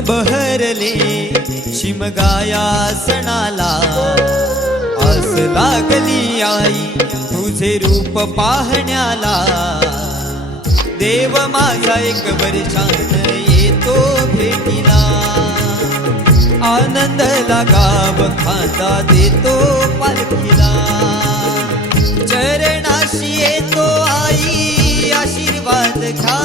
बहरले शिमगाया सणाला, आस लागली आई तुझे रूप पाहण्याला। देव माझा एक वर्षान येतो भेटीला, आनंद लागाव खांदा देतो पालखीला। चरणाशी येतो आई आशीर्वाद घ्या